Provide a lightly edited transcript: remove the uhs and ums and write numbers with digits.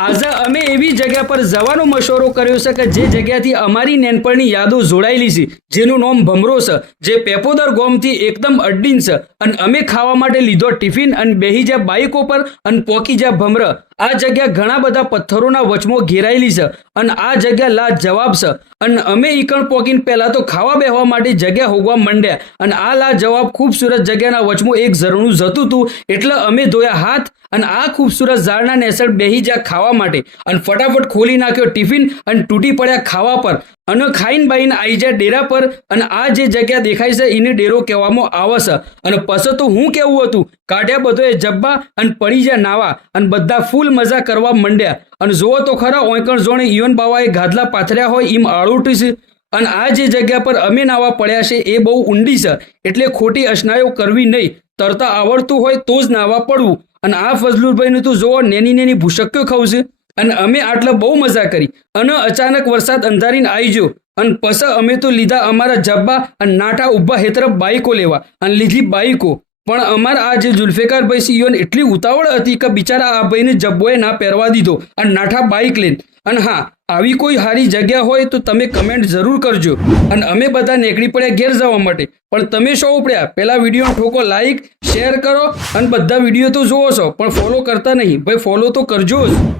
આજે અમે એવી જગ્યા પર જવાનો મશવરો કર્યો છે કે જે જગ્યાથી અમારી નાનપણની યાદો જોડાયેલી છે, જેનું નામ ભમરો છે, જે પેપોદર ગામથી એકદમ અડ્ડીન છે અને અમે ખાવા માટે લીધો ટિફિન અને બેહી જ્યાં બાઈકો પર અને પોકી જ્યાં ભમર. આ જગ્યા ઘણા બધા પથ્થરોના વચમાં ઘેરાયેલી છે અને આ જગ્યા લાજવાબ છે અને અમે ઈકણ પોકીને પહેલા તો ખાવા બેહવા માટે જગ્યા હોગવા માંડ્યા અને આ લાજવાબ ખૂબસૂરત જગ્યાના વચમાં એક ઝરણું જતું હતું એટલે અમે ધોયા હાથ અને આ ખૂબસૂરત ઝાડના નેસળ બેહી જ્યાં ખાવા માટે અને ફટાફટ ખોલી નાખ્યો ટિફિન અને તૂટી પડ્યા ખાવા પર અને ખાઈને બાઈને આવી જાય ડેરા પર અને આ જે જગ્યા દેખાય છે એને ડેરો કહેવામાં આવે છે. અને પછી તો હું કેવું હતું, કાઢ્યા બધોએ જબ્બા અને પડી જ્યાં નાવા અને બધા ફૂલ મજા કરવા માંડ્યા અને જોવો તો ખરા ઓંકણ જોણે ઈવન બાવાએ ગાદલા પાથર્યા હોય એમ આળુટી છે. અને આ જે જગ્યા પર અમે નાવા પડ્યા છે એ બહુ ઊંડી છે એટલે ખોટી અશનાયો કરવી નહીં, તરતા આવડતું હોય તો જ નાવા પડવું. અને આ ફઝલુરભાઈનું તો જોવો નેની નેની ભૂશક્યો ખાવ છે અને અમે આટલા બહુ મજા કરી અને અચાનક વરસાદ અંધારીને આવી ગયો અને પછી અમે તો લીધા અમારા જબ્બા અને નાટા ઊભા હેતર બાઈકો લેવા અને લીધી બાઈકો. પણ અમારા આ જે જુલ્ફેકારભાઈ છે ઈવન એટલી ઉતાવળ હતી કે બિચારા આ ભાઈને જબ્બોએ ના પહેરવા દીધો અને નાઠા બાઈક લઈને. અને હા, આવી કોઈ સારી જગ્યા હોય તો તમે કમેન્ટ જરૂર કરજો અને અમે બધા નીકળી પડ્યા ઘેર જવા માટે. પણ તમે શું ઉપડ્યા, પહેલા વિડીયો ઠોકો લાઈક શેર કરો અને બધા વિડીયો તો જોવો છો પણ ફોલો કરતા નહીં ભાઈ, ફોલો તો કરજો જ.